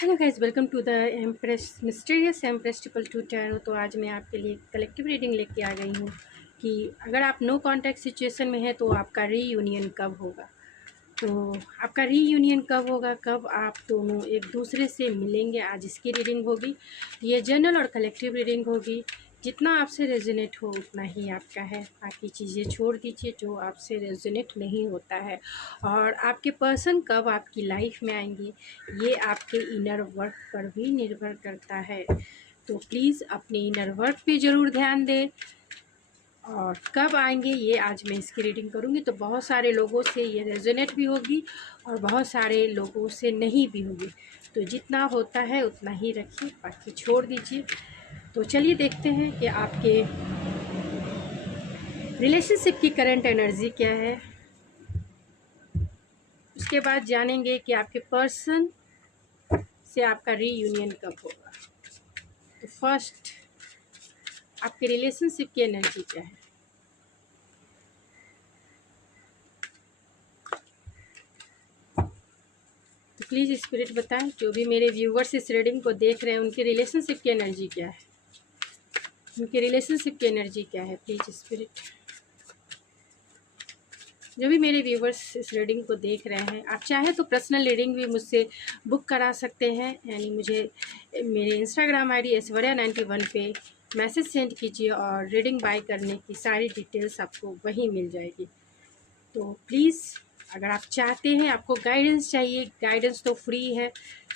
Hello guys, welcome to the empress mysterious empress triple two tarot. तो आज मैं आपके लिए कलेक्टिव रीडिंग लेके आ गई हूँ कि अगर आप नो कांटेक्ट सिचुएशन में हैं तो आपका रीयूनियन कब होगा। तो आपका रीयूनियन कब होगा, कब आप दोनों एक दूसरे से मिलेंगे, आज इसकी रीडिंग होगी। ये जनरल और कलेक्टिव रीडिंग होगी। जितना आपसे रेजोनेट हो उतना ही आपका है, बाकी चीज़ें छोड़ दीजिए जो आपसे रेजोनेट नहीं होता है। और आपके पर्सन कब आपकी लाइफ में आएंगे ये आपके इनर वर्क पर भी निर्भर करता है। तो प्लीज़ अपने इनर वर्क पे ज़रूर ध्यान दें। और कब आएंगे ये आज मैं इसकी रीडिंग करूँगी। तो बहुत सारे लोगों से ये रेजोनेट भी होगी और बहुत सारे लोगों से नहीं भी होगी। तो जितना होता है उतना ही रखिए, बाकी छोड़ दीजिए। तो चलिए देखते हैं कि आपके रिलेशनशिप की करंट एनर्जी क्या है। उसके बाद जानेंगे कि आपके पर्सन से आपका रीयूनियन कब होगा। तो फर्स्ट, आपके रिलेशनशिप की एनर्जी क्या है। तो प्लीज़ स्पिरिट बताएं, जो भी मेरे व्यूवर्स इस रीडिंग को देख रहे हैं उनकी रिलेशनशिप की एनर्जी क्या है। उनकी रिलेशनशिप की एनर्जी क्या है प्लीज़ स्पिरिट। जो भी मेरे व्यूवर्स इस रीडिंग को देख रहे हैं, आप चाहे तो पर्सनल रीडिंग भी मुझसे बुक करा सकते हैं। यानी मुझे मेरे इंस्टाग्राम आईडी ऐश्वर्या91 पे मैसेज सेंड कीजिए और रीडिंग बाय करने की सारी डिटेल्स आपको वहीं मिल जाएगी। तो प्लीज़ अगर आप चाहते हैं, आपको गाइडेंस चाहिए, गाइडेंस तो फ्री है,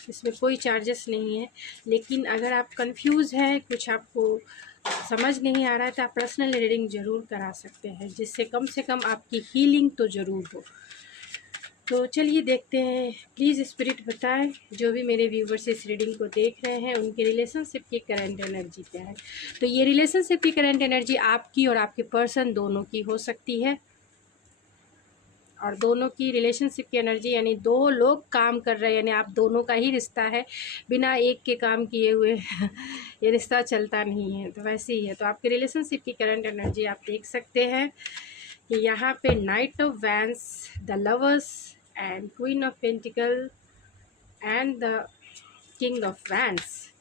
इसमें कोई चार्जेस नहीं है। लेकिन अगर आप कंफ्यूज हैं, कुछ आपको समझ नहीं आ रहा है, तो आप पर्सनल रीडिंग ज़रूर करा सकते हैं, जिससे कम से कम आपकी हीलिंग तो ज़रूर हो। तो चलिए देखते हैं, प्लीज़ स्पिरिट बताएं, जो भी मेरे व्यूवर्स इस रीडिंग को देख रहे हैं उनके रिलेशनशिप की करंट एनर्जी क्या है। तो ये रिलेशनशिप की करंट एनर्जी आपकी और आपके पर्सन दोनों की हो सकती है। और दोनों की रिलेशनशिप की एनर्जी यानी दो लोग काम कर रहे हैं, यानी आप दोनों का ही रिश्ता है, बिना एक के काम किए हुए ये रिश्ता चलता नहीं है। तो वैसे ही है। तो आपके रिलेशनशिप की करंट एनर्जी आप देख सकते हैं कि यहाँ पे night of vents, the lovers and queen of pentacle and the king of vents.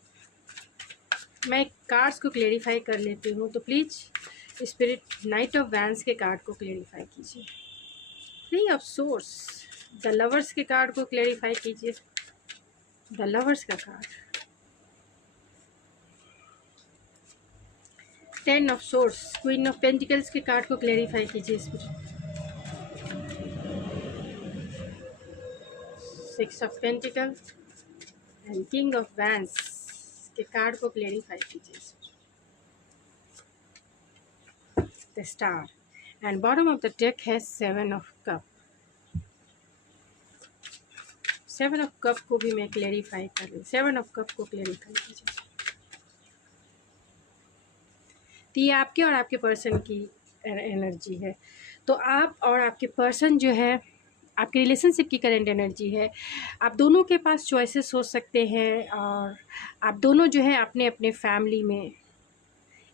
मैं कार्ड्स को क्लेरिफाई कर लेती हूँ। तो please spirit night of vents के कार्ड को क्लेरिफाई कीजिए। Three of source, the lovers के कार्ड को क्लेरिफाई कीजिए। द लवर्स का card, ten of source, queen of pentacles के कार्ड को क्लेरिफाई कीजिए इसमें। Six of pentacle and king of vents के कार्ड को क्लेरिफाई कीजिए इसमें। The star and bottom of the deck है seven of cup. Seven of cup को भी मैं क्लेरिफाई कर रही हूँ। सेवन ऑफ कप को क्लेरिफाई कीजिए। तो ये आपके और आपके पर्सन की एनर्जी है। तो आप और आपके पर्सन जो है, आपके रिलेशनशिप की करंट एनर्जी है। आप दोनों के पास चॉइसेस हो सकते हैं और आप दोनों जो है अपने अपने फैमिली में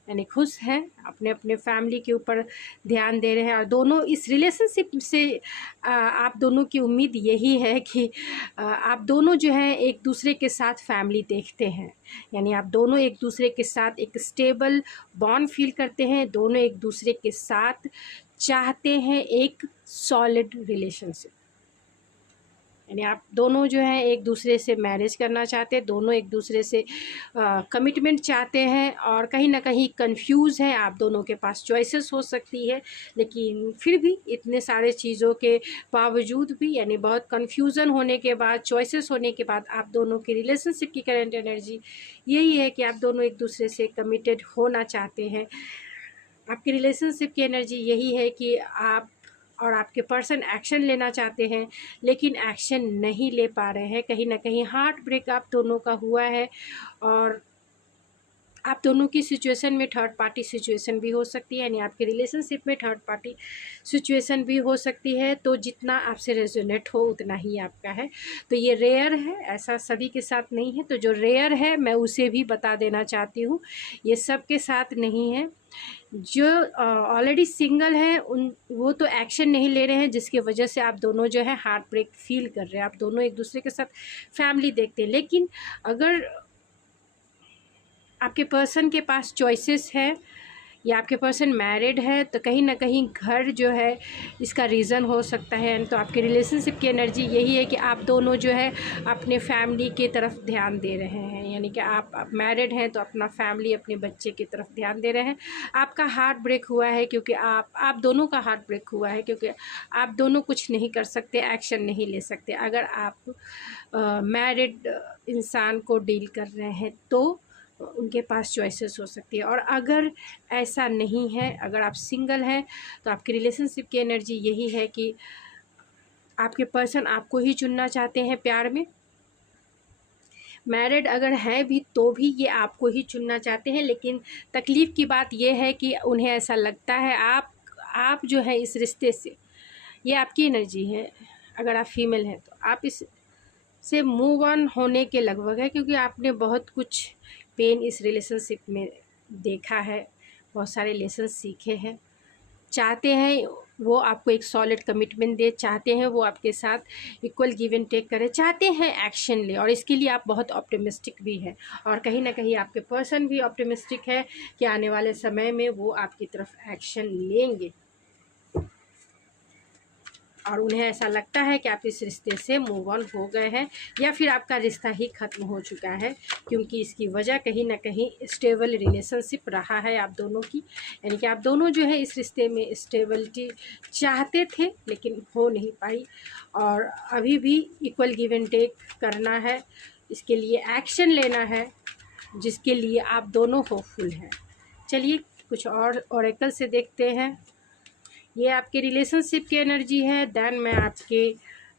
यानी खुश हैं, अपने अपने फैमिली के ऊपर ध्यान दे रहे हैं। और दोनों इस रिलेशनशिप से आप दोनों की उम्मीद यही है कि आप दोनों जो हैं एक दूसरे के साथ फैमिली देखते हैं। यानी आप दोनों एक दूसरे के साथ एक स्टेबल बॉन्ड फील करते हैं, दोनों एक दूसरे के साथ चाहते हैं एक सॉलिड रिलेशनशिप। यानी आप दोनों जो हैं एक दूसरे से मैरिज करना चाहते हैं, दोनों एक दूसरे से कमिटमेंट चाहते हैं और कहीं ना कहीं कंफ्यूज हैं। आप दोनों के पास चॉइसेस हो सकती है, लेकिन फिर भी इतने सारे चीज़ों के बावजूद भी, यानी बहुत कंफ्यूजन होने के बाद, चॉइसेस होने के बाद, आप दोनों की रिलेशनशिप की करंट एनर्जी यही है कि आप दोनों एक दूसरे से कमिटेड होना चाहते हैं। आपकी रिलेशनशिप की एनर्जी यही है कि आप और आपके पर्सन एक्शन लेना चाहते हैं, लेकिन एक्शन नहीं ले पा रहे हैं। कहीं ना कहीं हार्ट ब्रेक आप दोनों का हुआ है और आप दोनों की सिचुएशन में थर्ड पार्टी सिचुएशन भी हो सकती है, यानी आपके रिलेशनशिप में थर्ड पार्टी सिचुएशन भी हो सकती है। तो जितना आपसे रेजोनेट हो उतना ही आपका है। तो ये रेयर है, ऐसा सभी के साथ नहीं है। तो जो रेयर है मैं उसे भी बता देना चाहती हूँ, ये सब के साथ नहीं है। जो ऑलरेडी सिंगल हैं उन वो तो एक्शन नहीं ले रहे हैं, जिसकी वजह से आप दोनों जो है हार्ट ब्रेक फील कर रहे हैं। आप दोनों एक दूसरे के साथ फैमिली देखते हैं, लेकिन अगर आपके पर्सन के पास चॉइसेस है या आपके पर्सन मैरिड है तो कहीं ना कहीं घर जो है इसका रीज़न हो सकता है। तो आपके रिलेशनशिप की एनर्जी यही है कि आप दोनों जो है अपने फैमिली की तरफ ध्यान दे रहे हैं, यानी कि आप मैरिड हैं तो अपना फैमिली, अपने बच्चे की तरफ ध्यान दे रहे हैं। आपका हार्ट ब्रेक हुआ है क्योंकि आप दोनों का हार्ट ब्रेक हुआ है क्योंकि आप दोनों कुछ नहीं कर सकते, एक्शन नहीं ले सकते। अगर आप मैरिड इंसान को डील कर रहे हैं तो उनके पास चॉइसेस हो सकती है। और अगर ऐसा नहीं है, अगर आप सिंगल हैं तो आपकी रिलेशनशिप की एनर्जी यही है कि आपके पर्सन आपको ही चुनना चाहते हैं प्यार में। मैरिड अगर हैं भी तो भी ये आपको ही चुनना चाहते हैं, लेकिन तकलीफ़ की बात यह है कि उन्हें ऐसा लगता है आप जो है इस रिश्ते से, ये आपकी एनर्जी है, अगर आप फीमेल हैं तो आप इस से मूव ऑन होने के लगभग है, क्योंकि आपने बहुत कुछ पेन इस रिलेशनशिप में देखा है, बहुत सारे लेसन सीखे हैं। चाहते हैं वो आपको एक सॉलिड कमिटमेंट दे, चाहते हैं वो आपके साथ इक्वल गिव एंड टेक करे, चाहते हैं एक्शन ले, और इसके लिए आप बहुत ऑप्टिमिस्टिक भी हैं। और कहीं ना कहीं आपके पर्सन भी ऑप्टिमिस्टिक है कि आने वाले समय में वो आपकी तरफ एक्शन लेंगे, और उन्हें ऐसा लगता है कि आप इस रिश्ते से मूव ऑन हो गए हैं या फिर आपका रिश्ता ही ख़त्म हो चुका है, क्योंकि इसकी वजह कहीं ना कहीं स्टेबल रिलेशनशिप रहा है आप दोनों की। यानी कि आप दोनों जो है इस रिश्ते में स्टेबिलिटी चाहते थे लेकिन हो नहीं पाई, और अभी भी इक्वल गिव एंड टेक करना है, इसके लिए एक्शन लेना है, जिसके लिए आप दोनों होपफुल हैं। चलिए कुछ और ओरेकल से देखते हैं। ये आपके रिलेशनशिप की एनर्जी है, देन मैं आपके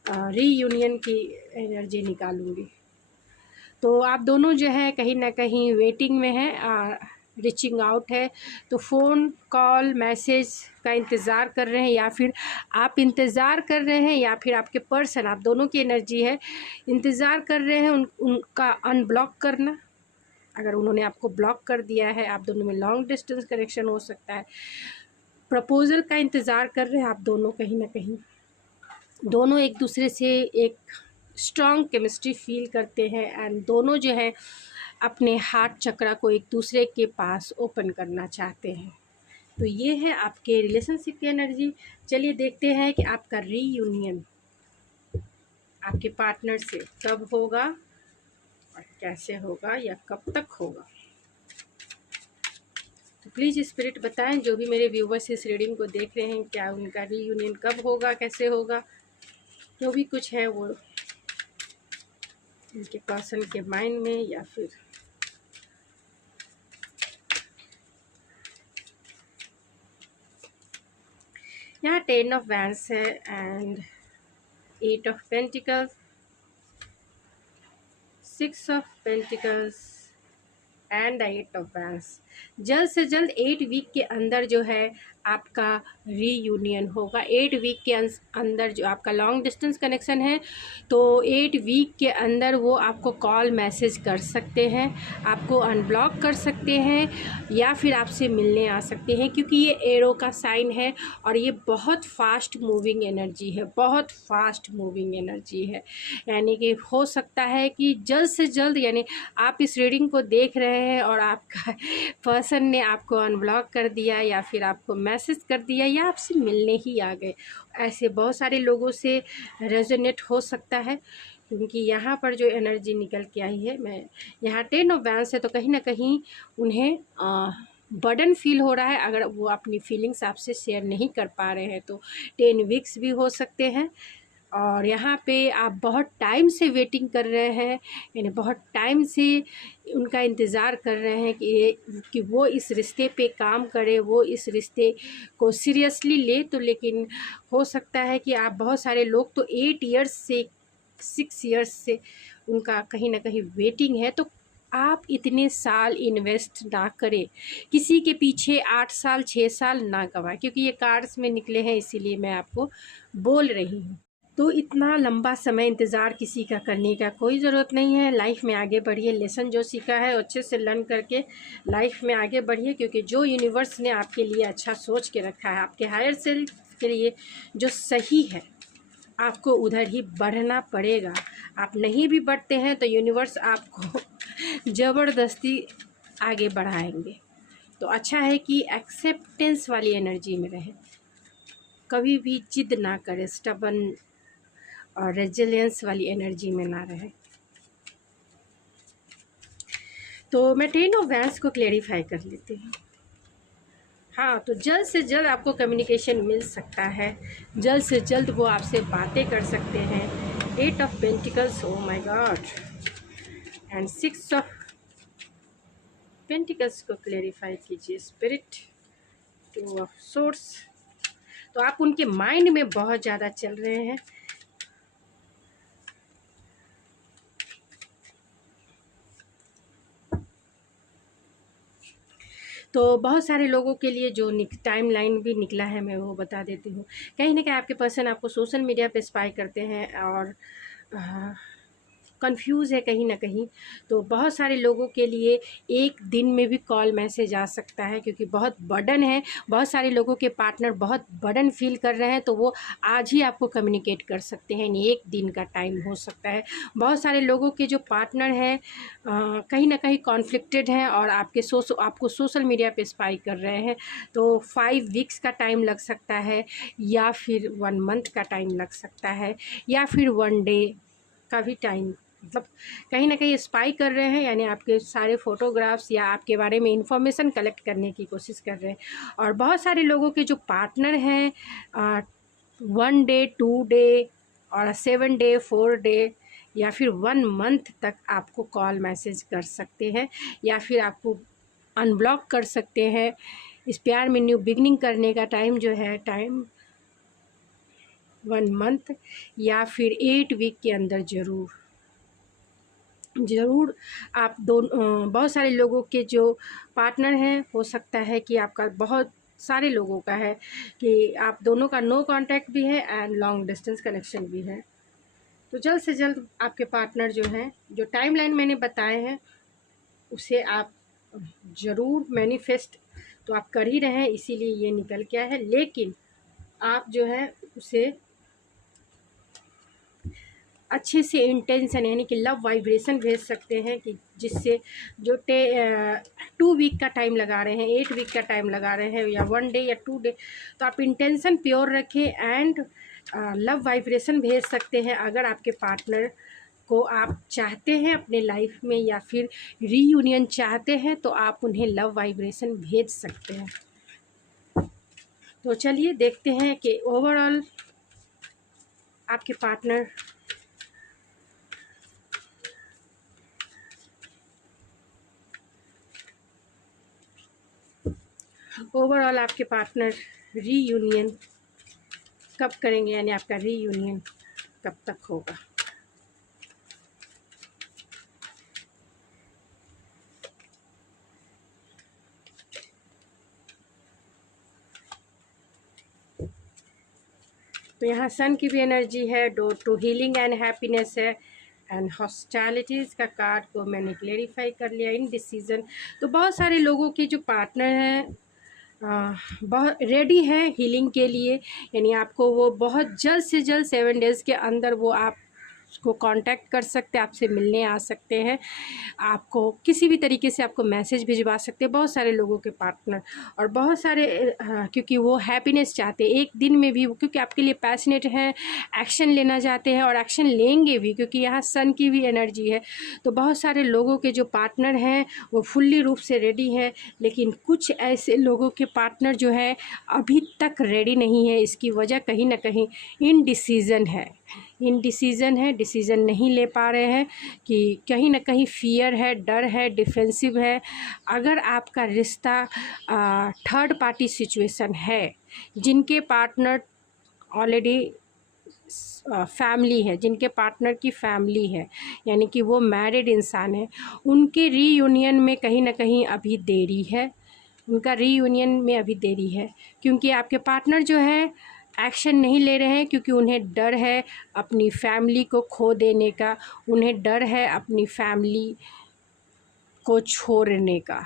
रीयूनियन की एनर्जी निकालूंगी। तो आप दोनों जो है कहीं ना कहीं वेटिंग में हैं, रीचिंग आउट है, तो फ़ोन कॉल मैसेज का इंतज़ार कर रहे हैं, या फिर आप इंतज़ार कर रहे हैं, या फिर आपके पर्सन, आप दोनों की एनर्जी है इंतज़ार कर रहे हैं उनका अनब्लॉक करना। अगर उन्होंने आपको ब्लॉक कर दिया है, आप दोनों में लॉन्ग डिस्टेंस कनेक्शन हो सकता है, प्रपोज़ल का इंतज़ार कर रहे हैं आप दोनों। कहीं ना कहीं दोनों एक दूसरे से एक स्ट्रॉन्ग केमिस्ट्री फील करते हैं, एंड दोनों जो है अपने हार्ट चक्रा को एक दूसरे के पास ओपन करना चाहते हैं। तो ये है आपके रिलेशनशिप की एनर्जी। चलिए देखते हैं कि आपका रीयूनियन आपके पार्टनर से कब होगा और कैसे होगा या कब तक होगा। तो प्लीज़ स्पिरिट बताएं, जो भी मेरे व्यूवर्स इस रीडिंग को देख रहे हैं, क्या उनका रीयूनियन कब होगा, कैसे होगा, जो भी कुछ है वो उनके पर्सन के माइंड में, या फिर यहाँ 10 ऑफ वैंड्स है and 8 of pentacles, 6 of pentacles and 8 of wands. जल्द से जल्द 8 वीक के अंदर जो है आपका रीयूनियन होगा। 8 वीक के अंदर जो आपका लॉन्ग डिस्टेंस कनेक्शन है, तो 8 वीक के अंदर वो आपको कॉल मैसेज कर सकते हैं, आपको अनब्लॉक कर सकते हैं, या फिर आपसे मिलने आ सकते हैं, क्योंकि ये एरो का साइन है और ये बहुत फास्ट मूविंग एनर्जी है, बहुत फास्ट मूविंग एनर्जी है। यानी कि हो सकता है कि जल्द से जल्द, यानी आप इस रीडिंग को देख रहे हैं और आपका पर्सन ने आपको अनब्लॉक कर दिया, या फिर आपको मैसेज कर दिया, या आपसे मिलने ही आ गए। ऐसे बहुत सारे लोगों से रेजोनेट हो सकता है, क्योंकि यहाँ पर जो एनर्जी निकल के आई है, मैं यहाँ 10 ऑफ वैंड्स है, तो कहीं ना कहीं उन्हें बर्डन फील हो रहा है। अगर वो अपनी फीलिंग्स आपसे शेयर नहीं कर पा रहे हैं तो 10 वीक्स भी हो सकते हैं। और यहाँ पे आप बहुत टाइम से वेटिंग कर रहे हैं, यानी बहुत टाइम से उनका इंतज़ार कर रहे हैं कि वो इस रिश्ते पे काम करे, वो इस रिश्ते को सीरियसली ले। तो लेकिन हो सकता है कि आप बहुत सारे लोग तो 8 इयर्स से 6 इयर्स से उनका कहीं ना कहीं वेटिंग है। तो आप इतने साल इन्वेस्ट ना करें, किसी के पीछे 8 साल 6 साल ना गवाएं, क्योंकि ये कार्ड्स में निकले हैं, इसीलिए मैं आपको बोल रही हूँ। तो इतना लंबा समय इंतज़ार किसी का करने का कोई ज़रूरत नहीं है। लाइफ में आगे बढ़िए, लेसन जो सीखा है अच्छे से लर्न करके लाइफ में आगे बढ़िए, क्योंकि जो यूनिवर्स ने आपके लिए अच्छा सोच के रखा है, आपके हायर सेल्फ के लिए जो सही है, आपको उधर ही बढ़ना पड़ेगा। आप नहीं भी बढ़ते हैं तो यूनिवर्स आपको ज़बरदस्ती आगे बढ़ाएंगे। तो अच्छा है कि एक्सेप्टेंस वाली एनर्जी में रहें, कभी भी जिद ना करें, स्टबन और रेजिलियंस वाली एनर्जी में ना रहे। तो मैं 10 ऑफ वैंड्स को क्लेरिफाई कर लेती हूँ। हाँ, तो जल्द से जल्द आपको कम्युनिकेशन मिल सकता है, जल्द से जल्द वो आपसे बातें कर सकते हैं। 8 of pentacles, oh my God, and 6 of pentacles को क्लेरिफाई कीजिए स्पिरिट। 2 ऑफ सोर्स, तो आप उनके माइंड में बहुत ज़्यादा चल रहे हैं। तो बहुत सारे लोगों के लिए जो टाइम लाइन भी निकला है, मैं वो बता देती हूँ। कहीं ना कहीं आपके पर्सन आपको सोशल मीडिया पे स्पाई करते हैं और कंफ्यूज है कहीं ना कहीं। तो बहुत सारे लोगों के लिए एक दिन में भी कॉल मैसेज आ सकता है, क्योंकि बहुत बर्डन है। बहुत सारे लोगों के पार्टनर बहुत बर्डन फील कर रहे हैं, तो वो आज ही आपको कम्युनिकेट कर सकते हैं, यानी एक दिन का टाइम हो सकता है। बहुत सारे लोगों के जो पार्टनर हैं कहीं ना कहीं कॉन्फ्लिक्टेड हैं और आपको सोशल मीडिया पे स्पाई कर रहे हैं, तो 5 वीक्स का टाइम लग सकता है, या फिर 1 मंथ का टाइम लग सकता है, या फिर 1 डे का भी टाइम, मतलब कहीं ना कहीं स्पाई कर रहे हैं, यानी आपके सारे फ़ोटोग्राफ्स या आपके बारे में इंफॉर्मेशन कलेक्ट करने की कोशिश कर रहे हैं। और बहुत सारे लोगों के जो पार्टनर हैं 1 डे 2 डे और 7 डे 4 डे या फिर 1 मंथ तक आपको कॉल मैसेज कर सकते हैं, या फिर आपको अनब्लॉक कर सकते हैं। इस प्यार में न्यू बिगनिंग करने का टाइम जो है, टाइम 1 मंथ या फिर 8 वीक के अंदर ज़रूर आप बहुत सारे लोगों के जो पार्टनर हैं, हो सकता है कि आपका बहुत सारे लोगों का है कि आप दोनों का नो कांटेक्ट भी है एंड लॉन्ग डिस्टेंस कनेक्शन भी है। तो जल्द से जल्द आपके पार्टनर जो हैं, जो टाइमलाइन मैंने बताए हैं, उसे आप ज़रूर मैनिफेस्ट तो आप कर ही रहे हैं, इसीलिए ये निकल के आया है। लेकिन आप जो है उसे अच्छे से इंटेंशन यानी कि लव वाइब्रेशन भेज सकते हैं, कि जिससे जो 2 वीक का टाइम लगा रहे हैं, 8 वीक का टाइम लगा रहे हैं, या 1 डे या 2 डे, तो आप इंटेंशन प्योर रखें एंड लव वाइब्रेशन भेज सकते हैं। अगर आपके पार्टनर को आप चाहते हैं अपने लाइफ में, या फिर रीयूनियन चाहते हैं, तो आप उन्हें लव वाइब्रेशन भेज सकते हैं। तो चलिए देखते हैं कि ओवरऑल आपके पार्टनर रीयूनियन कब करेंगे, यानी आपका रीयूनियन कब तक होगा। तो यहाँ सन की भी एनर्जी है, door to healing and happiness है, एंड हॉस्टिलिटीज़ का कार्ड को मैंने क्लेरिफाई कर लिया। इन डिसीजन, तो बहुत सारे लोगों के जो पार्टनर हैं बहुत रेडी है हीलिंग के लिए, यानी आपको वो बहुत जल्द से जल्द 7 डेज़ के अंदर वो आपको कांटेक्ट कर सकते हैं, आपसे मिलने आ सकते हैं, आपको किसी भी तरीके से आपको मैसेज भिजवा सकते हैं। बहुत सारे लोगों के पार्टनर और बहुत सारे क्योंकि वो हैप्पीनेस चाहते हैं एक दिन में भी, क्योंकि आपके लिए पैशनेट हैं, एक्शन लेना चाहते हैं और एक्शन लेंगे भी, क्योंकि यहाँ सन की भी एनर्जी है। तो बहुत सारे लोगों के जो पार्टनर हैं वो फुल्ली रूप से रेडी है, लेकिन कुछ ऐसे लोगों के पार्टनर जो है अभी तक रेडी नहीं है। इसकी वजह कहीं ना कहीं इनडिसीज़न है, डिसीज़न नहीं ले पा रहे हैं, कि कहीं ना कहीं फियर है, डर है, डिफेंसिव है। अगर आपका रिश्ता थर्ड पार्टी सिचुएशन है, जिनके पार्टनर ऑलरेडी फैमिली है, जिनके पार्टनर की फैमिली है, यानी कि वो मैरिड इंसान है, उनके रीयूनियन में कहीं ना कहीं अभी देरी है, उनका रीयूनियन में अभी देरी है, क्योंकि आपके पार्टनर जो है एक्शन नहीं ले रहे हैं, क्योंकि उन्हें डर है अपनी फैमिली को खो देने का, उन्हें डर है अपनी फैमिली को छोड़ने का,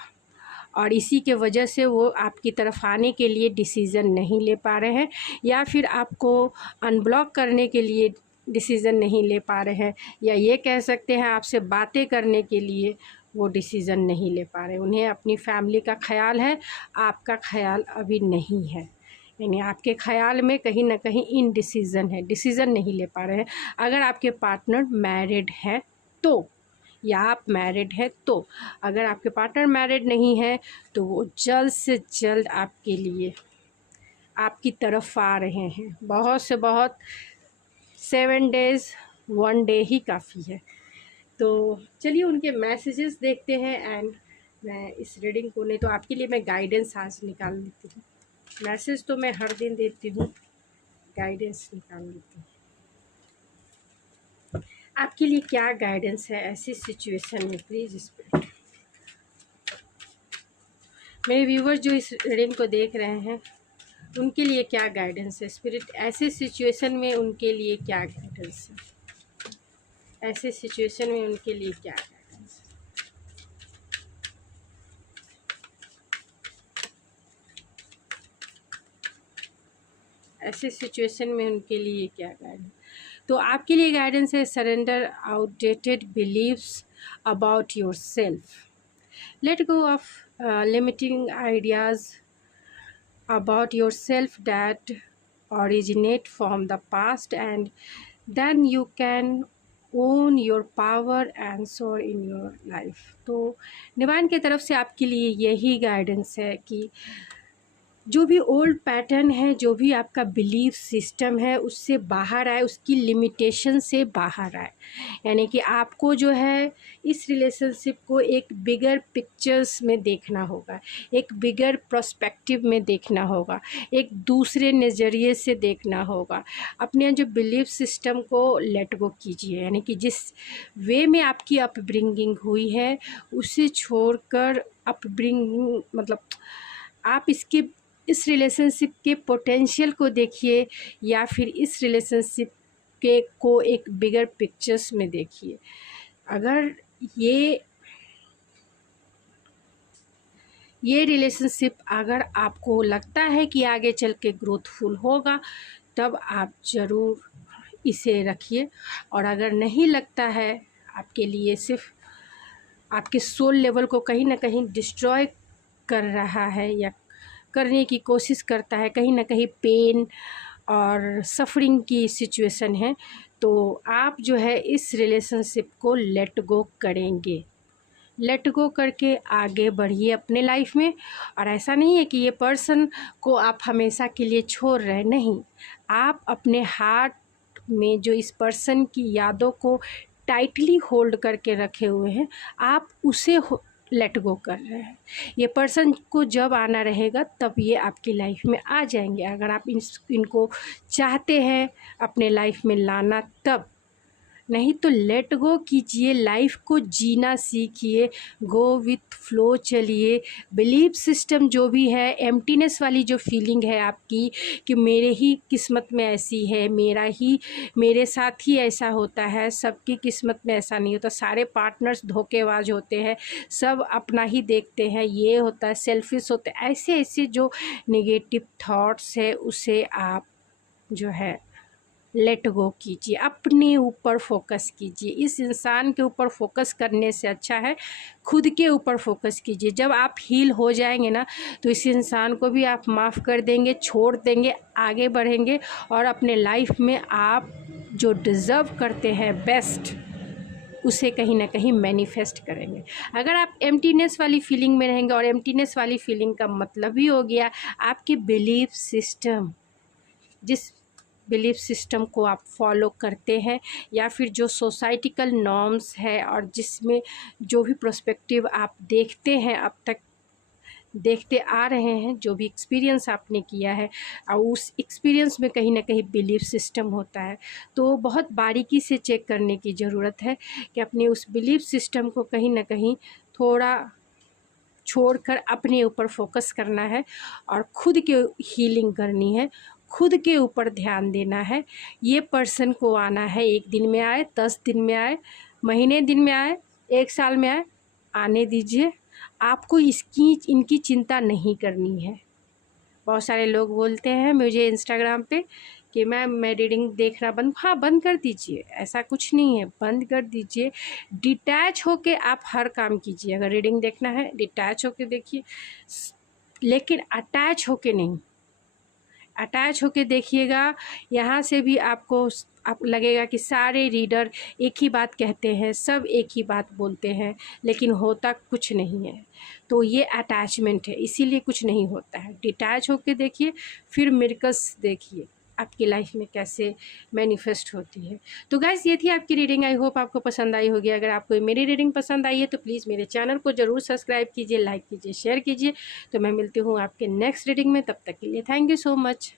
और इसी के वजह से वो आपकी तरफ आने के लिए डिसीज़न नहीं ले पा रहे हैं, या फिर आपको अनब्लॉक करने के लिए डिसीज़न नहीं ले पा रहे हैं, या ये कह सकते हैं आपसे बातें करने के लिए वो डिसीज़न नहीं ले पा रहे। उन्हें अपनी फैमिली का ख्याल है, आपका ख्याल अभी नहीं है, यानी आपके ख्याल में कहीं ना कहीं इनडिसीज़न है, डिसीज़न नहीं ले पा रहे हैं। अगर आपके पार्टनर मैरिड है तो, या आप मैरिड है तो, अगर आपके पार्टनर मैरिड नहीं है तो वो जल्द से जल्द आपके लिए आपकी तरफ आ रहे हैं। बहुत से बहुत 7 डेज़ 1 डे ही काफ़ी है। तो चलिए उनके मैसेजेस देखते हैं, एंड मैं इस रीडिंग को, नहीं तो आपके लिए मैं गाइडेंस आज निकाल लेती हूँ। मैसेज तो मैं हर दिन देती हूँ, गाइडेंस निकाल लेती हूँ। आपके लिए क्या गाइडेंस है ऐसी सिचुएशन में, प्लीज़ इस पर। मेरे व्यूवर्स जो इस रीडिंग को देख रहे हैं उनके लिए क्या गाइडेंस है, स्पिरिट ऐसे सिचुएशन में उनके लिए क्या गाइडेंस है, ऐसे सिचुएशन में उनके लिए क्या गाइडेंस है। ऐसे सिचुएशन में उनके लिए क्या गाइडेंस। तो आपके लिए गाइडेंस है, surrender outdated beliefs about yourself, let go of limiting ideas about yourself that originate from the past, and then you can own your power and soar in your life। तो divine की तरफ से आपके लिए यही guidance है कि जो भी ओल्ड पैटर्न है, जो भी आपका बिलीफ सिस्टम है, उससे बाहर आए, उसकी लिमिटेशन से बाहर आए, यानी कि आपको जो है इस रिलेशनशिप को एक बिगर पिक्चर्स में देखना होगा, एक बिगर पर्सपेक्टिव में देखना होगा, एक दूसरे नज़रिए से देखना होगा। अपने जो बिलीफ सिस्टम को लेट गो कीजिए, यानी कि जिस वे में आपकी अपब्रिंगिंग हुई है उसे छोड़कर अपब्रिंगिंग मतलब आप इस रिलेशनशिप के पोटेंशियल को देखिए, या फिर इस रिलेशनशिप के को एक बिगर पिक्चर्स में देखिए। अगर ये रिलेशनशिप अगर आपको लगता है कि आगे चल के ग्रोथफुल होगा, तब आप ज़रूर इसे रखिए, और अगर नहीं लगता है, आपके लिए सिर्फ आपके सोल लेवल को कहीं ना कहीं डिस्ट्रॉय कर रहा है या करने की कोशिश करता है, कहीं ना कहीं पेन और सफरिंग की सिचुएशन है, तो आप जो है इस रिलेशनशिप को लेट गो करेंगे। लेट गो करके आगे बढ़िए अपने लाइफ में। और ऐसा नहीं है कि ये पर्सन को आप हमेशा के लिए छोड़ रहे, नहीं, आप अपने हार्ट में जो इस पर्सन की यादों को टाइटली होल्ड करके रखे हुए हैं, आप उसे लेट गो कर रहे हैं। ये पर्सन को जब आना रहेगा तब ये आपकी लाइफ में आ जाएंगे, अगर आप इनको चाहते हैं अपने लाइफ में लाना तब, नहीं तो लेट गो कीजिए, लाइफ को जीना सीखिए, गो विथ फ्लो चलिए। बिलीफ सिस्टम जो भी है, एम्प्टीनेस वाली जो फीलिंग है आपकी कि मेरे ही किस्मत में ऐसी है, मेरे साथ ही ऐसा होता है, सबकी किस्मत में ऐसा नहीं होता, सारे पार्टनर्स धोखेबाज होते हैं, सब अपना ही देखते हैं, ये होता है, सेल्फिश होते हैं, ऐसे जो नेगेटिव थॉट्स है उसे आप जो है लेट गो कीजिए, अपने ऊपर फोकस कीजिए। इस इंसान के ऊपर फोकस करने से अच्छा है खुद के ऊपर फोकस कीजिए। जब आप हील हो जाएंगे ना, तो इस इंसान को भी आप माफ़ कर देंगे, छोड़ देंगे, आगे बढ़ेंगे, और अपने लाइफ में आप जो डिज़र्व करते हैं बेस्ट, उसे कहीं ना कहीं मैनिफेस्ट करेंगे। अगर आप एम्प्टीनेस वाली फीलिंग में रहेंगे, और एम्प्टीनेस वाली फीलिंग का मतलब ही हो गया आपके बिलीफ सिस्टम, जिस बिलीफ सिस्टम को आप फॉलो करते हैं, या फिर जो सोसाइटिकल नॉर्म्स है और जिसमें जो भी प्रोस्पेक्टिव आप देखते हैं अब तक देखते आ रहे हैं, जो भी एक्सपीरियंस आपने किया है, और उस एक्सपीरियंस में कहीं ना कहीं बिलीफ सिस्टम होता है। तो बहुत बारीकी से चेक करने की ज़रूरत है कि अपने उस बिलीफ सिस्टम को कहीं ना कहीं थोड़ा छोड़कर अपने ऊपर फोकस करना है और खुद के हीलिंग करनी है, खुद के ऊपर ध्यान देना है। ये पर्सन को आना है, 1 दिन में आए, 10 दिन में आए, महीने दिन में आए, 1 साल में आए, आने दीजिए। आपको इनकी चिंता नहीं करनी है। बहुत सारे लोग बोलते हैं मुझे इंस्टाग्राम पे कि मैं रीडिंग देखना बंद कर दीजिए। ऐसा कुछ नहीं है, बंद कर दीजिए। डिटैच होके आप हर काम कीजिए। अगर रीडिंग देखना है डिटैच होके देखिए, लेकिन अटैच होके नहीं। अटैच होके देखिएगा, यहाँ से भी आपको आप लगेगा कि सारे रीडर एक ही बात कहते हैं, सब एक ही बात बोलते हैं, लेकिन होता कुछ नहीं है। तो ये अटैचमेंट है, इसीलिए कुछ नहीं होता है। डिटैच होके देखिए, फिर मिरेकल्स देखिए आपकी लाइफ में कैसे मैनिफेस्ट होती है। तो गाइस, ये थी आपकी रीडिंग। आई होप आपको पसंद आई होगी। अगर आपको मेरी रीडिंग पसंद आई है तो प्लीज़ मेरे चैनल को ज़रूर सब्सक्राइब कीजिए, लाइक कीजिए, शेयर कीजिए। तो मैं मिलती हूँ आपके नेक्स्ट रीडिंग में। तब तक के लिए थैंक यू सो मच।